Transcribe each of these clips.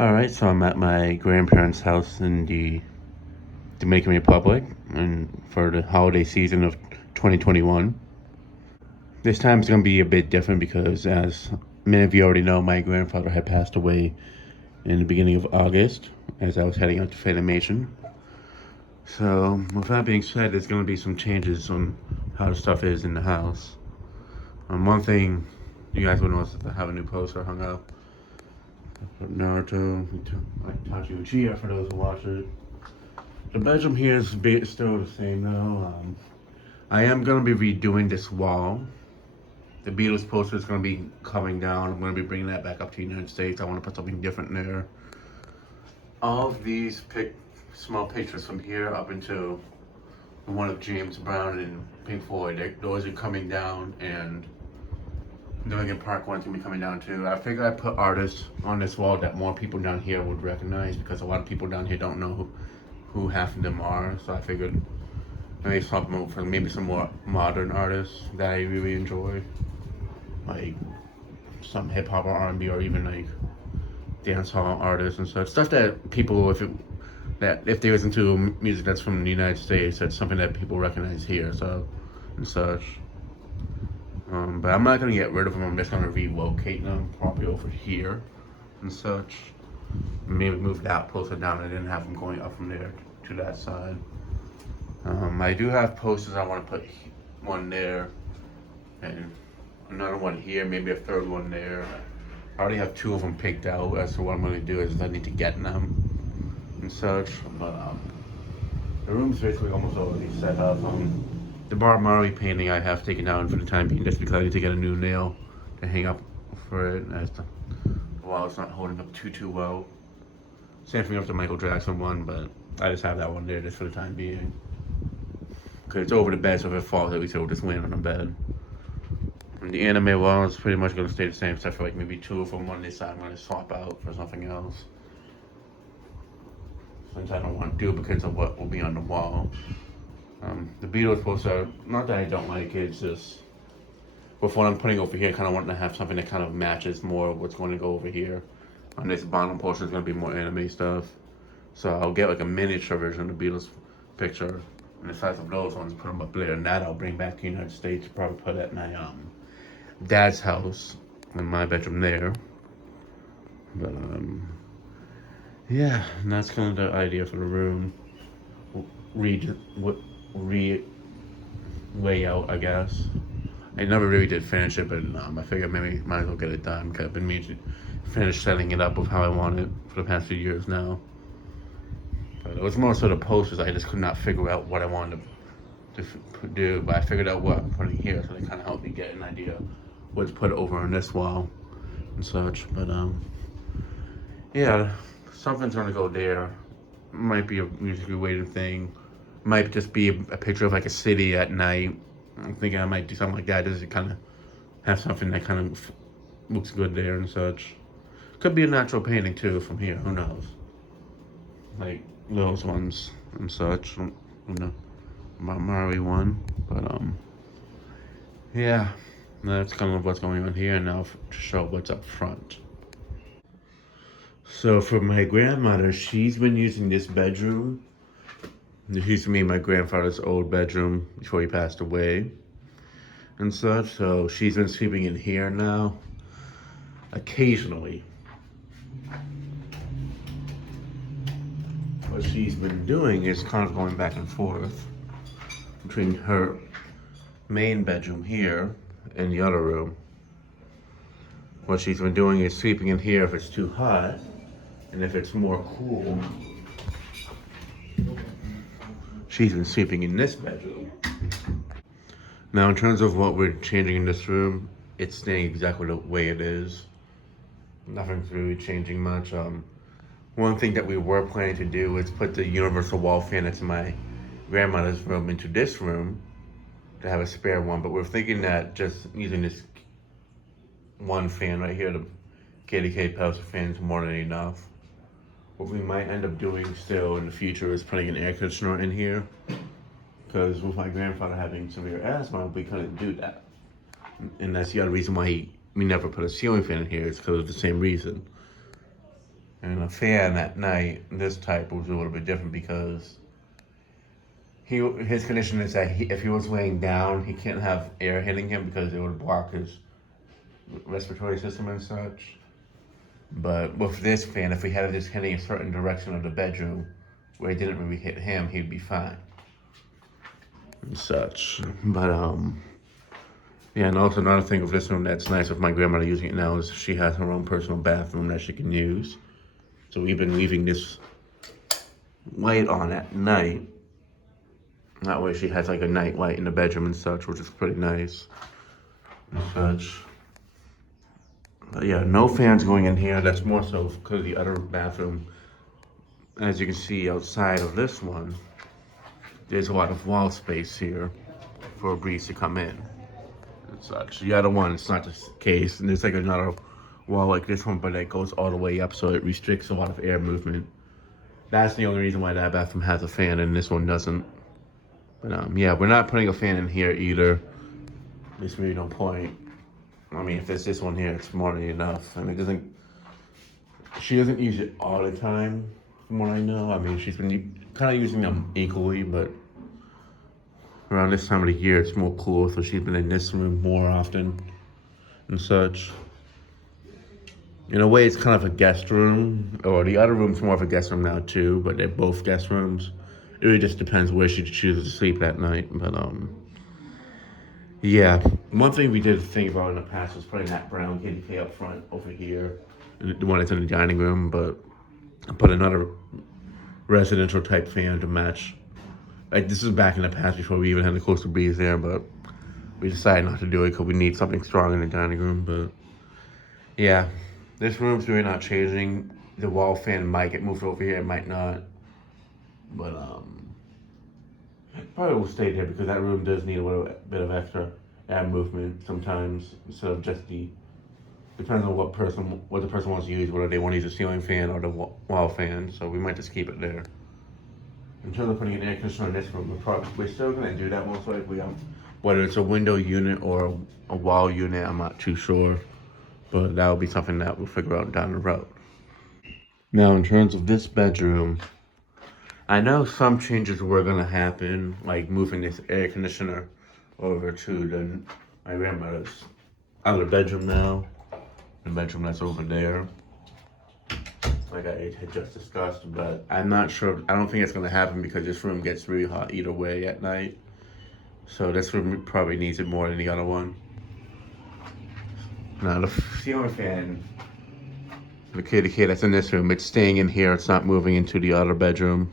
Alright, so I'm at my grandparents' house in the Dominican Republic and for the holiday season of 2021. This time it's going to be a bit different because, as many of you already know, my grandfather had passed away in the beginning of August as I was heading out to Funimation. So, with that being said, there's going to be some changes on how the stuff is in the house. One thing you guys would notice is I have a new poster hung up. Naruto, like Tachi Uchiha for those who watch it. The bedroom here is still the same though. I am going to be redoing this wall. The Beatles poster is going to be coming down. I'm going to be bringing that back up to the United States. I want to put something different there. All of these small pictures from here up into the one of James Brown and Pink Floyd, those are coming down, and the Lincoln Park one's going to be coming down too. I figured I'd put artists on this wall that more people down here would recognize, because a lot of people down here don't know who half of them are. So I figured maybe something for maybe some more modern artists that I really enjoy, like some hip hop or R&B, or even like dance hall artists and such. Stuff that people, if they listen to music that's from the United States, that's something that people recognize here. So and such. But I'm not gonna get rid of them. I'm just gonna relocate them probably over here and such. Maybe move that poster down and then have them going up from there to that side. I do have posters. I want to put one there and another one here, maybe a third one there. I already have two of them picked out. As to what I'm gonna do is I need to get them and such. But the room's basically almost already set up. The Bar Mari painting I have taken down for the time being, just because I need to get a new nail to hang up for it, as the wall is not holding up too well. Same thing with the Michael Jackson one, but I just have that one there just for the time being. Because it's over the bed, so if it falls, at least it'll just land on the bed. And the anime wall is pretty much going to stay the same, except for like maybe two of them on this side I'm going to swap out for something else. Since I don't want duplicates of what will be on the wall. The Beatles poster, not that I don't like it, it's just with what I'm putting over here, I kind of want to have something that kind of matches more of what's going to go over here. On this bottom portion is going to be more anime stuff. So I'll get like a miniature version of the Beatles picture and the size of those ones, put them up there, and that I'll bring back to the United States, probably put at my dad's house, in my bedroom there. But yeah, and that's kind of the idea for the room. Layout, I guess. I never really did finish it, but I figured maybe might as well get it done, because I've been meaning to finish setting it up with how I want it for the past few years now. But it was more sort of posters. I just could not figure out what I wanted to do, but I figured out what I'm putting here, so they kind of helped me get an idea what to put over on this wall and such. But yeah, something's gonna go there. Might be a musically weighted thing. Might just be a picture of like a city at night. I'm thinking I might do something like that, just to kind of have something that kind of looks good there and such. Could be a natural painting too from here, who knows? Like those ones and such. Who knows about Mari one, but yeah, that's kind of what's going on here. Now to show what's up front. So for my grandmother, she's been using this bedroom. This used to be my grandfather's old bedroom before he passed away and such. So she's been sleeping in here now, occasionally. What she's been doing is kind of going back and forth between her main bedroom here and the other room. What she's been doing is sleeping in here if it's too hot, and if it's more cool, she's been sleeping in this bedroom. Now, in terms of what we're changing in this room, it's staying exactly the way it is. Nothing's really changing much. One thing that we were planning to do is put the universal wall fan that's in my grandmother's room into this room to have a spare one, but we're thinking that just using this one fan right here, the KDK Pelzer fan, is more than enough. What we might end up doing still in the future is putting an air conditioner in here, because with my grandfather having severe asthma, we couldn't do that. And that's the other reason why we never put a ceiling fan in here, is because of the same reason. And a fan at night, this type was a little bit different because his condition is that if he was laying down, he can't have air hitting him because it would block his respiratory system and such. But with this fan, if we had this hitting a certain direction of the bedroom where it didn't really hit him, he'd be fine and such. But yeah, and also another thing with this room that's nice with my grandmother using it now is she has her own personal bathroom that she can use. So we've been leaving this light on at night. That way she has like a night light in the bedroom and such, which is pretty nice and such. But yeah, no fans going in here. That's more so because the other bathroom, as you can see outside of this one, there's a lot of wall space here for a breeze to come in and such. The other one, it's not the case. And there's like another wall like this one, but it goes all the way up, so it restricts a lot of air movement. That's the only reason why that bathroom has a fan and this one doesn't. But yeah, we're not putting a fan in here either. There's really no point. I mean, if there's this one here, it's more than enough. And she doesn't use it all the time, from what I know. I mean, she's been kind of using them equally, but around this time of the year, it's more cool. So she's been in this room more often and such. In a way, it's kind of a guest room, or the other room's more of a guest room now too, but they're both guest rooms. It really just depends where she chooses to sleep that night. But yeah, one thing we did think about in the past was putting that brown KDK up front over here, the one that's in the dining room, but I put another residential type fan to match. Like, this is back in the past before we even had the coastal breeze there, but we decided not to do it because we need something strong in the dining room. But yeah, this room's really not changing. The wall fan might get moved over here, it might not. But probably will stay there because that room does need a little bit of extra air movement sometimes, instead of just depends on what the person wants to use, whether they want to use a ceiling fan or the wall fan. So we might just keep it there. In terms of putting an air conditioner in this room, we're still gonna do that most likely. Whether it's a window unit or a wall unit, I'm not too sure, but that will be something that we'll figure out down the road. Now, in terms of this bedroom, I know some changes were gonna happen, like moving this air conditioner over to my grandmother's other bedroom now, the bedroom that's over there, like I had just discussed. But I'm not sure. I don't think it's gonna happen because this room gets really hot either way at night. So this room probably needs it more than the other one. Now the ceiling fan, the KDK that's in this room, it's staying in here. It's not moving into the other bedroom.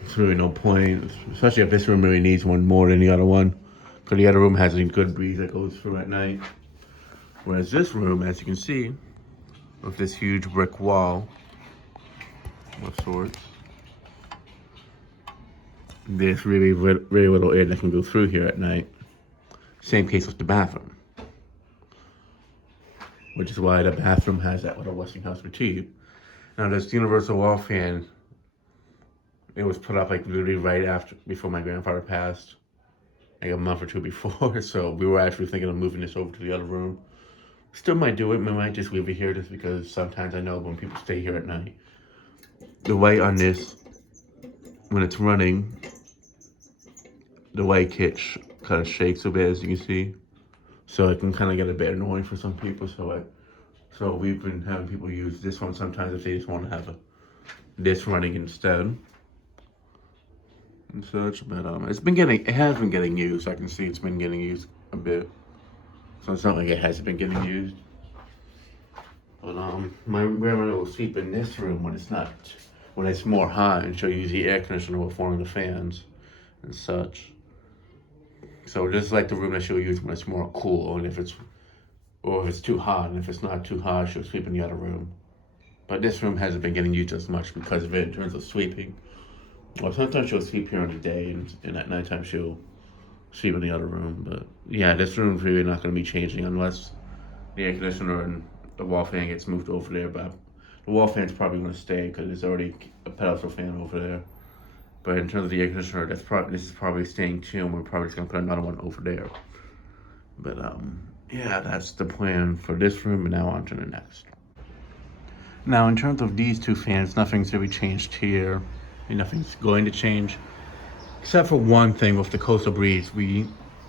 There's really no point, especially if this room really needs one more than the other one, because the other room has a good breeze that goes through at night. Whereas this room, as you can see, with this huge brick wall of sorts, there's really, really little air that can go through here at night. Same case with the bathroom, which is why the bathroom has that little Westinghouse retrieve. Now this universal wall fan, it was put up like literally before my grandfather passed, like a month or two before. So we were actually thinking of moving this over to the other room. Still might do it. We might just leave it here just because sometimes I know when people stay here at night, the light on this, when it's running, the light kit kind of shakes a bit, as you can see. So it can kind of get a bit annoying for some people. So we've been having people use this one sometimes if they just want to have this running instead and such. But it has been getting used. I can see it's been getting used a bit. So it's not like it hasn't been getting used. But my grandmother will sleep in this room when it's more hot, and she'll use the air conditioner with one of the fans and such. So this is like the room that she'll use when it's more cool, and if it's too hot, and if it's not too hot, she'll sleep in the other room. But this room hasn't been getting used as much because of it in terms of sleeping. Well, sometimes she'll sleep here in the day, and at nighttime she'll sleep in the other room. But yeah, this room's really not going to be changing unless the air conditioner and the wall fan gets moved over there. But the wall fan's probably going to stay because there's already a pedestal fan over there. But in terms of the air conditioner, this is probably staying too, and we're probably just going to put another one over there. But yeah, that's the plan for this room, and now on to the next. Now, in terms of these two fans, nothing's really changed here. And nothing's going to change, except for one thing with the coastal breeze.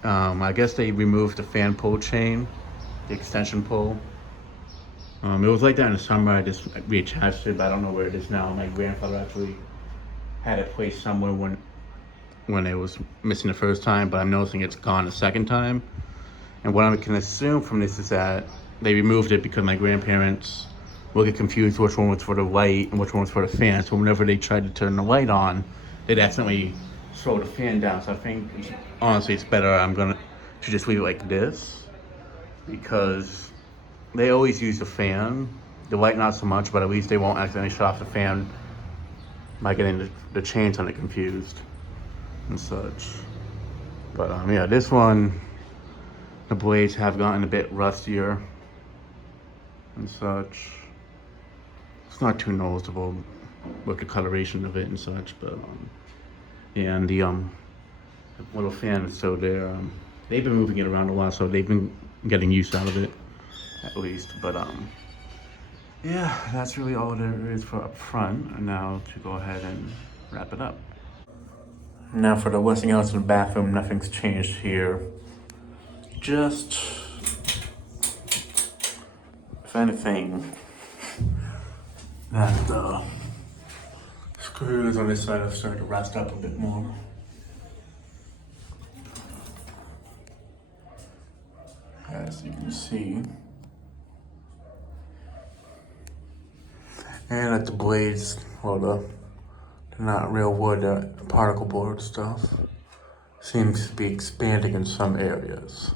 I guess they removed the fan pole chain, the extension pole. It was like that in the summer. I just reattached it, but I don't know where it is now. My grandfather actually had it placed somewhere when it was missing the first time, but I'm noticing it's gone the second time. And what I can assume from this is that they removed it because my grandparents will get confused which one was for the light and which one was for the fan. So whenever they tried to turn the light on, they'd accidentally slow the fan down. So I think, honestly, it's better to just leave it like this, because they always use the fan. The light not so much, but at least they won't accidentally shut off the fan by getting the chains on it confused and such. But yeah, this one, the blades have gotten a bit rustier and such. It's not too noticeable with the coloration of it and such, but yeah, and the little fan is still there. They've been moving it around a lot, so they've been getting use out of it at least. But yeah, that's really all there is for up front. And now to go ahead and wrap it up. Now for the listing out in the bathroom, nothing's changed here. Just, if anything, that the screws on this side have started to rust up a bit more. As you can see. And at the blades, well, they're not real wood, particle board stuff. Seems to be expanding in some areas.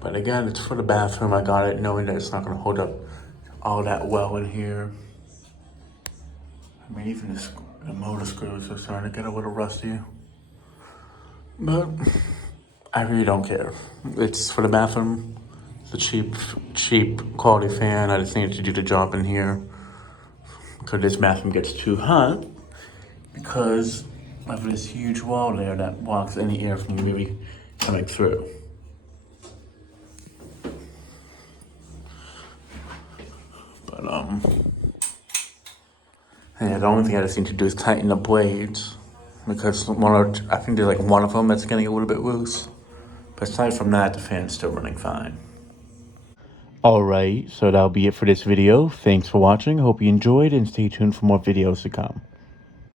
But again, it's for the bathroom. I got it knowing that it's not going to hold up all that well in here. I mean, even the motor screws are starting to get a little rusty. But I really don't care. It's for the bathroom. It's a cheap quality fan. I just need to do the job in here, because this bathroom gets too hot because of this huge wall there that blocks any air from really coming through. But yeah, the only thing I just need to do is tighten the blades, because I think there's like one of them that's getting a little bit loose. But aside from that, the fan's still running fine. Alright, so that'll be it for this video. Thanks for watching. Hope you enjoyed, and stay tuned for more videos to come.